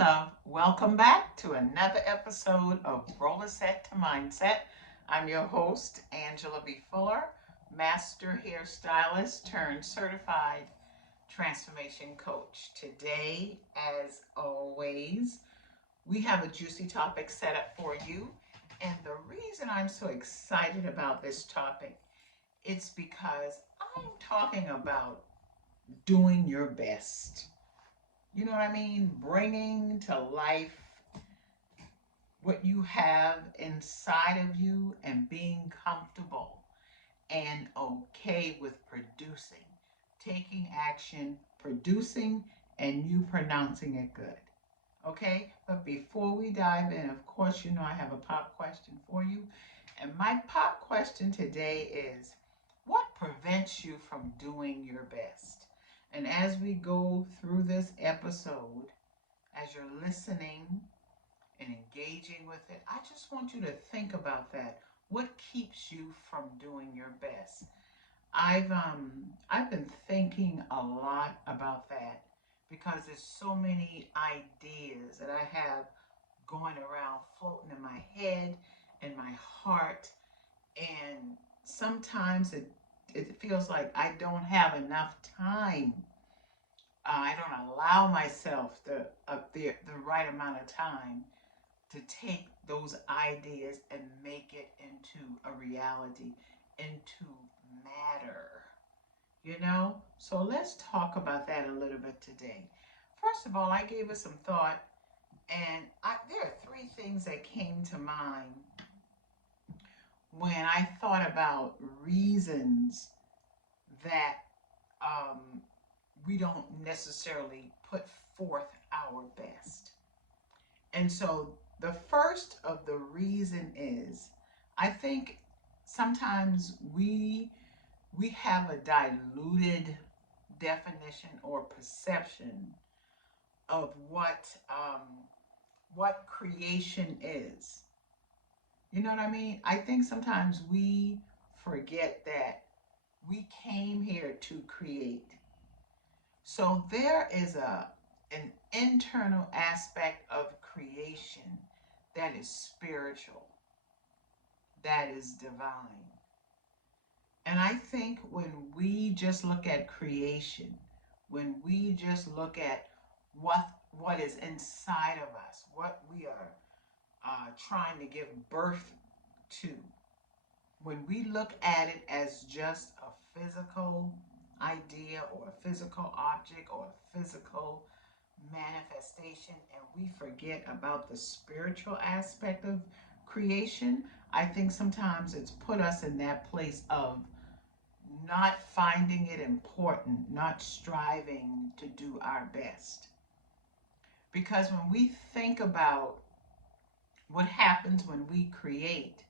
love. Welcome back to another episode of Rollerset to Mindset. I'm your host, Angela B. Fuller, master hairstylist turned certified transformation coach. Today, as always, we have a juicy topic set up for you. And the reason I'm so excited about this topic, it's because I'm talking about doing your best. You know what I mean? Bringing to life what you have inside of you and being comfortable and okay with producing, taking action, producing, and you pronouncing it good. Okay? But before we dive in, of course, you know I have a pop question for you. And my pop question today is, what prevents you from doing your best? And as we go through this episode, as you're listening and engaging with it, I just want you to think about that. What keeps you from doing your best? I've been thinking a lot about that because there's so many ideas that I have going around floating in my head and my heart, and sometimes it feels like I don't have enough time. I don't allow myself the right amount of time to take those ideas and make it into a reality, into matter, you know? So let's talk about that a little bit today. First of all, I gave it some thought, and there are three things that came to mind when I thought about reasons that um, we don't necessarily put forth our best. And so the first of the reason is, I think sometimes we have a diluted definition or perception of what creation is. You know what I mean? I think sometimes we forget that we came here to create. So there is an internal aspect of creation that is spiritual, that is divine. And I think when we just look at creation, when we just look at what is inside of us, what we are trying to give birth to, when we look at it as just a physical idea or a physical object or a physical manifestation, and we forget about the spiritual aspect of creation, I think sometimes it's put us in that place of not finding it important, not striving to do our best. Because when we think about what happens when we create,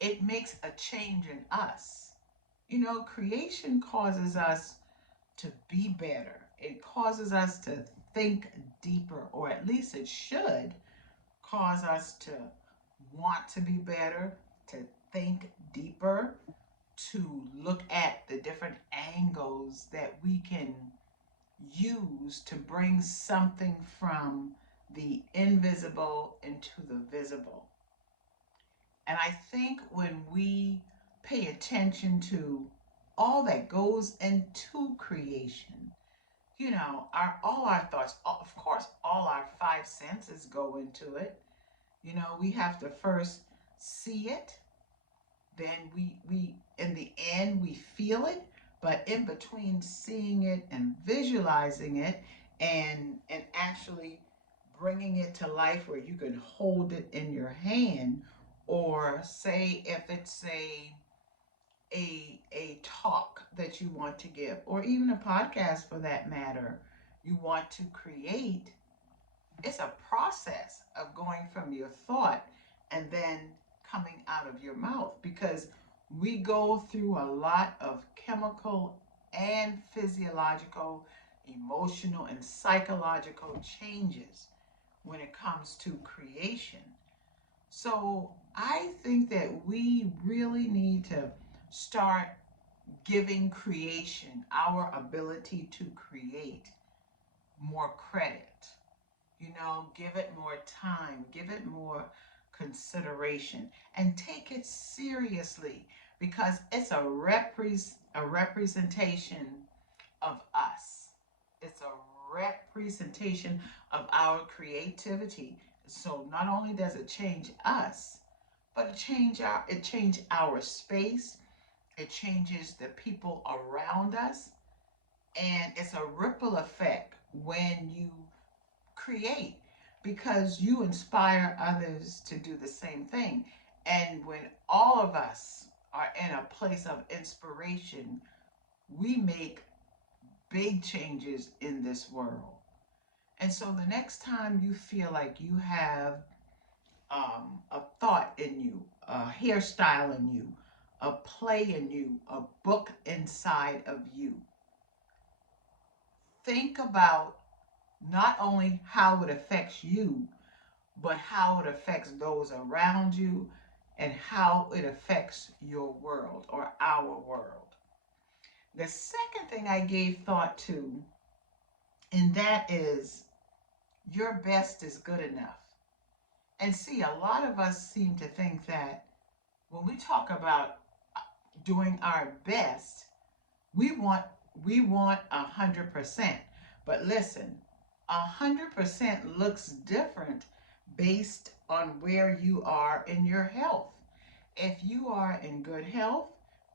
it makes a change in us. You know, creation causes us to be better. It causes us to think deeper, or at least it should cause us to want to be better, to think deeper, to look at the different angles that we can use to bring something from the invisible into the visible. And I think when we pay attention to all that goes into creation, you know, all our thoughts, of course, all our five senses go into it. You know, we have to first see it, then we in the end we feel it, but in between seeing it and visualizing it and actually bringing it to life where you can hold it in your hand, or say if it's a talk that you want to give, or even a podcast for that matter, you want to create, it's a process of going from your thought and then coming out of your mouth, because we go through a lot of chemical and physiological, emotional, and psychological changes when it comes to creation. So I think that we really need to start giving creation, our ability to create, more credit. Give it more time, give it more consideration, and take it seriously because it's a representation of us. It's a representation of our creativity. So not only does it change us, but it change our space. It changes the people around us, and it's a ripple effect when you create because you inspire others to do the same thing. And when all of us are in a place of inspiration, we make big changes in this world. And so the next time you feel like you have a thought in you, a hairstyle in you, a play in you, a book inside of you, think about not only how it affects you, but how it affects those around you and how it affects your world or our world. The second thing I gave thought to, and that is your best is good enough. And see, a lot of us seem to think that when we talk about doing our best, we want we want 100%. But listen, 100% looks different based on where you are in your health. If you are in good health,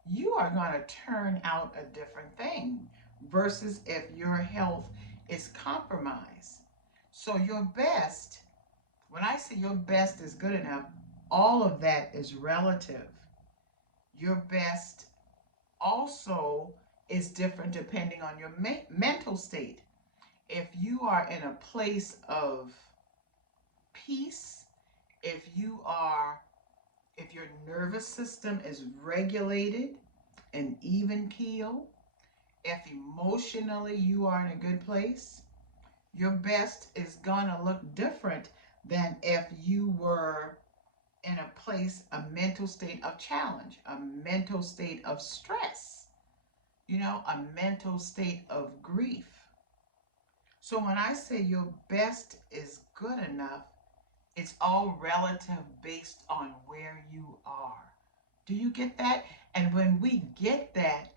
you are going to turn out a different thing versus if your health is compromised. So your best, when I say your best is good enough, all of that is relative. Your best also is different depending on your mental state. If you are in a place of peace, if you are if your nervous system is regulated and even keel, if emotionally you are in a good place, your best is going to look different than if you were in a place, a mental state of challenge, a mental state of stress, a mental state of grief. So when I say your best is good enough, it's all relative based on where you are. Do you get that? And when we get that,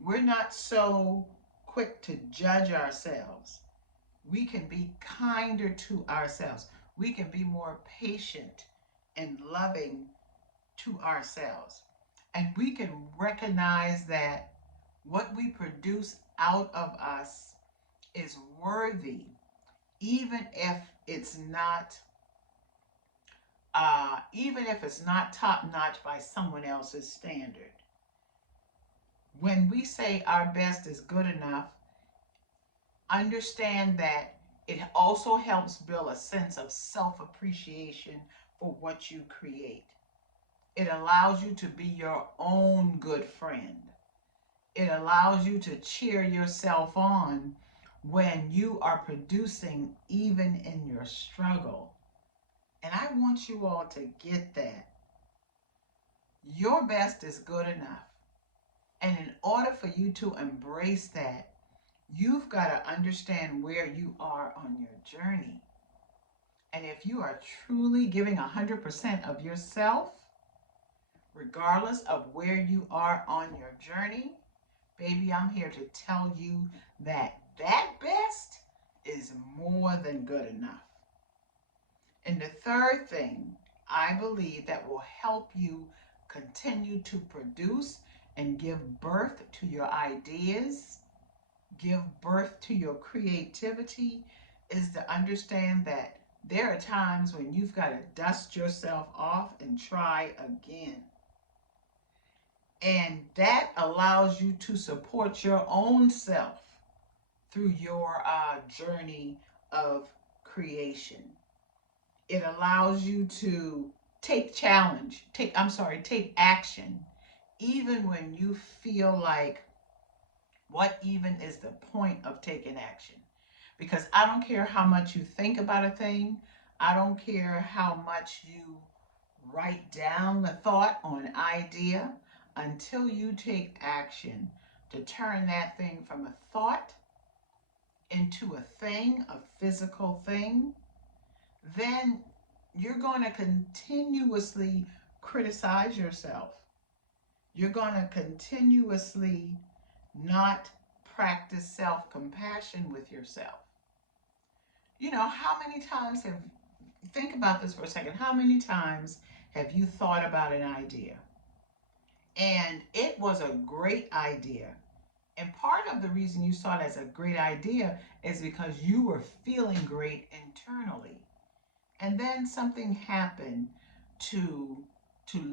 we're not so quick to judge ourselves. We can be kinder to ourselves. We can be more patient and loving to ourselves. And we can recognize that what we produce out of us is worthy, even if it's not top notch by someone else's standard. When we say our best is good enough, understand that it also helps build a sense of self appreciation for what you create. It allows you to be your own good friend. It allows you to cheer yourself on when you are producing, even in your struggle. And I want you all to get that. Your best is good enough. And in order for you to embrace that, you've got to understand where you are on your journey. And if you are truly giving 100% of yourself, regardless of where you are on your journey, baby, I'm here to tell you that that best is more than good enough. And the third thing I believe that will help you continue to produce and give birth to your ideas, give birth to your creativity, is to understand that there are times when you've got to dust yourself off and try again. And that allows you to support your own self through your journey of creation. It allows you to take action, even when you feel like, what even is the point of taking action? Because I don't care how much you think about a thing, I don't care how much you write down the thought or an idea, until you take action to turn that thing from a thought into a thing, a physical thing. then you're going to continuously criticize yourself. You're going to continuously not practice self compassion with yourself. How many times think about this for a second. How many times have you thought about an idea and it was a great idea? And part of the reason you saw it as a great idea is because you were feeling great internally. And then something happened to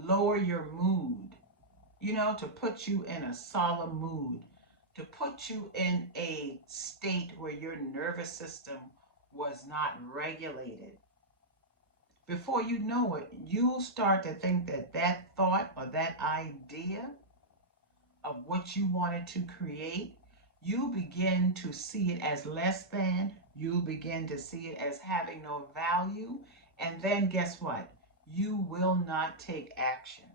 lower your mood, to put you in a solemn mood, to put you in a state where your nervous system was not regulated. Before you know it, you'll start to think that that thought or that idea of what you wanted to create, you begin to see it as less than, you begin to see it as having no value, and then guess what? You will not take action.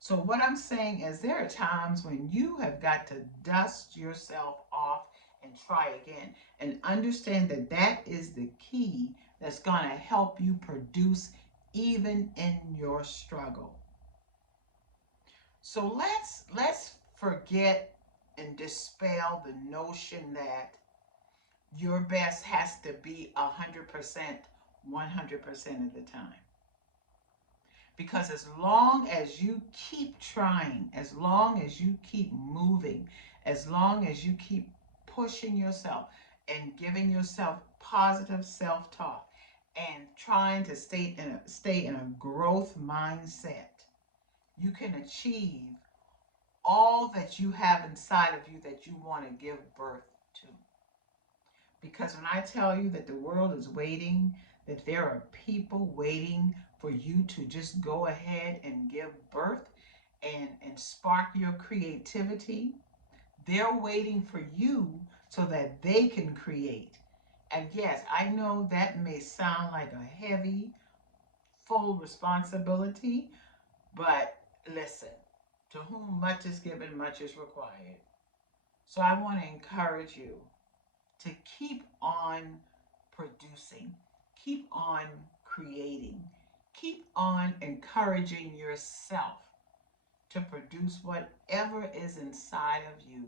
So, what I'm saying is, there are times when you have got to dust yourself off and try again, and understand that that is the key that's going to help you produce even in your struggle. So let's forget and dispel the notion that your best has to be 100%, 100% of the time. Because as long as you keep trying, as long as you keep moving, as long as you keep pushing yourself and giving yourself positive self-talk and trying to stay in a growth mindset, you can achieve all that you have inside of you that you want to give birth to. Because when I tell you that the world is waiting, that there are people waiting for you to just go ahead and give birth and spark your creativity, they're waiting for you so that they can create. And yes, I know that may sound like a heavy, full responsibility, but listen, to whom much is given, much is required. So I want to encourage you to keep on producing, keep on creating, keep on encouraging yourself to produce whatever is inside of you.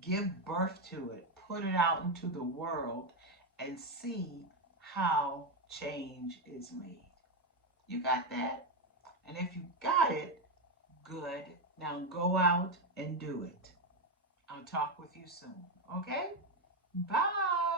Give birth to it, put it out into the world, and see how change is made. You got that? And if you got it, good. Now go out and do it. I'll talk with you soon. Okay? Bye.